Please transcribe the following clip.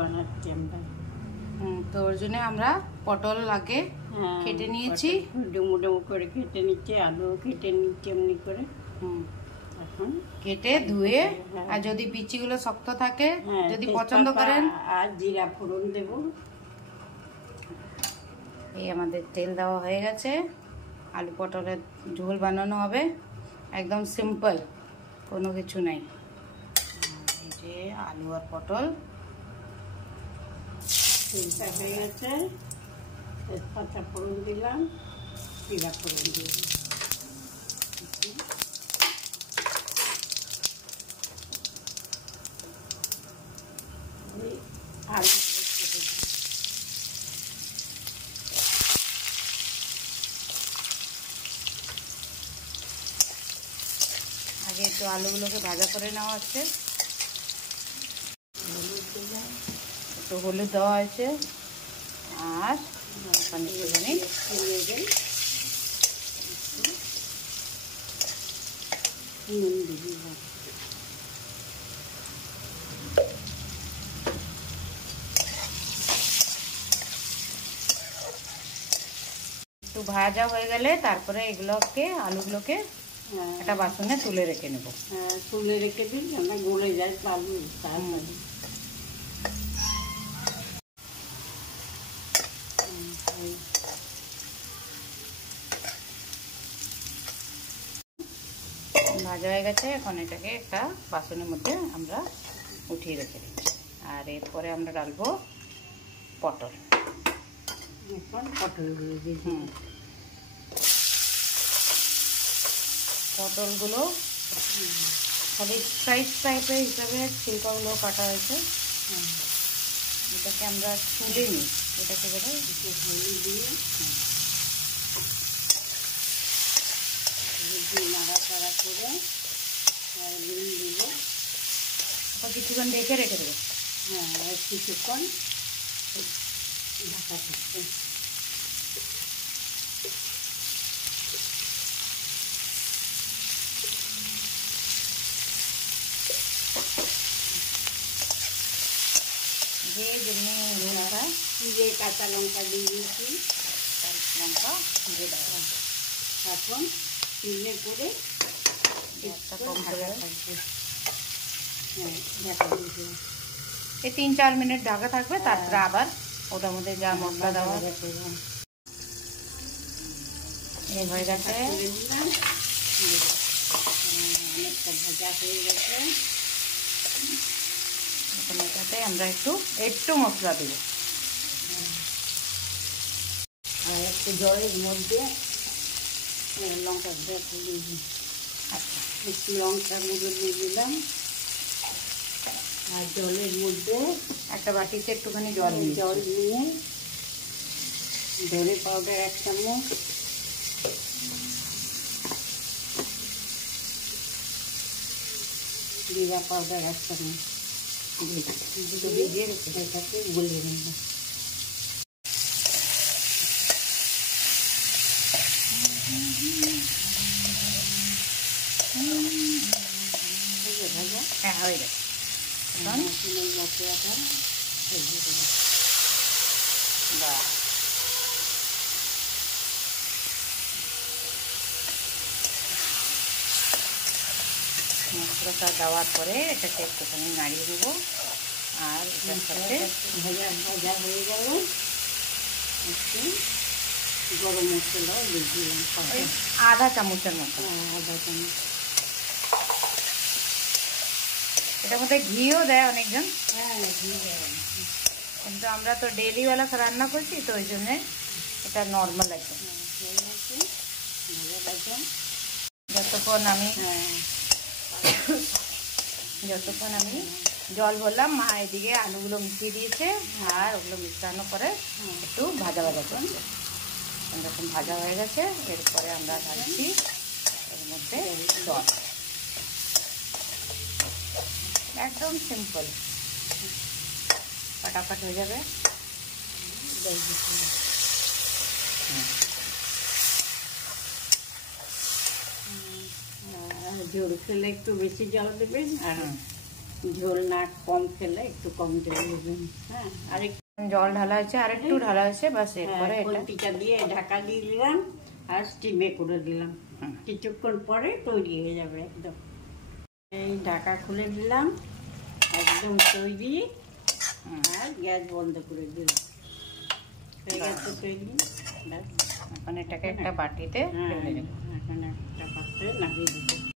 বানাচ্ছি আমরা। তো ওর জন্য আমরা পটল আগে কেটে নিয়েছি, ডুমো ডুমো করে কেটে নিচ্ছি, আলু কেটে নিচ্ছি এমনি করে। এখন কেটে ধুয়ে, আর যদি বিচিগুলো শক্ত থাকে, যদি পছন্দ করেন, আর জিরা ফোড়ন দেব। এই আমাদের তেল দেওয়া হয়ে গেছে। আলু পটলের ঝোল বানানো হবে, একদম সিম্পল, কোনো কিছু নেই। এই যে আলু আর পটল তেলটা হয়ে গেছে, তেজপাতা ফোড়ন দিলাম, জিরা ফোড়ন দিলাম। আলু আগে একটু আলুগুলোকে ভাজা করে নেওয়া হচ্ছে, একটু হলুদ দেওয়া হয়েছে, আর একটুখানি নুন দিলাম। একটু ভাজা হয়ে গেলে তারপরে এগুলোকে, আলুগুলোকে একটা বাসনে তুলে রেখে নেব। তুলে রেখে দিন, আমরা গলে যায় আলু তাড়াতাড়ি। ভাজা হয়ে গেছে, এখন এটাকে একটা বাসনের মধ্যে আমরা উঠিয়ে রেখে দিচ্ছি। আর এরপরে আমরা ডালবো পটল। এখন পটলগুলো দিয়ে পটলগুলো খালি স্লাইস টাইপের হিসাবে ছিলকাগুলো কাটা হয়েছে, এটাকে আমরা তুলে নিই। এটাকে বেরো দিয়ে নাড়াচাড়া করে নুন দিব। কিছুক্ষণ ঢেকে রেখে দেবো। কিছুক্ষণ ঢাকা থাকবে। যেমনি লঙ্কা, যে কাঁচা লঙ্কা দিয়ে দিয়েছি, লঙ্কা দিয়ে দেওয়া। এখন তিলে করে কম করে থাকবে। ঢাকা দিয়ে এই 3-4 মিনিট ঢাকা থাকবে, তারপরে আবার ওটার মধ্যে যা মশলা দেওয়া এই হয়ে গেছে। অনেকটা ভাজা হয়ে গেছে। এখন এটাতে আমরা একটু মশলা দেবো, আর একটু জলের মধ্যে লঙ্কা গুঁড়ো একটু লঙ্কা গুঁড়ো দিয়ে দিলাম। আর জলের মধ্যে একটা বাটিতে একটুখানি জল নিয়ে ধনে পাউডার 1 চামচ, জিরা পাউডার 1 চামচ দিয়ে এটাকে গলে নেব। হ্যাঁ হয়ে গেছে। মশলাটা মশলাটা দেওয়ার পরে এটাকে একটুখানি নাড়িয়ে দেবো। আর এটার সাথে ভাজা হয়ে গেল, একটু গরম মশলাও দিয়ে দিলাম, আধা চামচের মতো। আধা চামচ। এটার মধ্যে ঘিও দেয় অনেকজন, ঘি দেয়, কিন্তু আমরা তো ডেলিওয়ালা রান্না করছি, তো ওই জন্যে এটা নর্মাল একদম। যতক্ষণ আমি জল বললাম, মা এদিকে আলুগুলো মিশিয়ে দিয়েছে, আর ওগুলো মিশানো করে একটু ভাজা করছে। এরকম ভাজা হয়ে গেছে, এরপরে আমরা ঢালছি এর মধ্যে জল। একদম সিম্পল, ফটাফট হয়ে যাবে। জল খেলে একটু বেশি জল দেবেন, আর ঝোল না কম খেলে একটু কম জল দেবেন। হ্যাঁ, আরেকটু জল ঢালা হয়েছে, আর একটু ঢালা হয়েছে, বাস এরপরে এটা কলপিটা দিয়ে ঢাকা দিয়ে দিলাম আর স্টিমে করে দিলাম। কিছুক্ষণ পরে তৈরি হয়ে যাবে একদম। এই ঢাকা খুলে দিলাম, একদম তৈরি। আর গ্যাস বন্ধ করে দিলাম, হয়ে গেছে তৈরি। এখন এটাকে একটা বাটিতে ঢেলে নেব। এখন একটা পাত্রে নামিয়ে দেবো।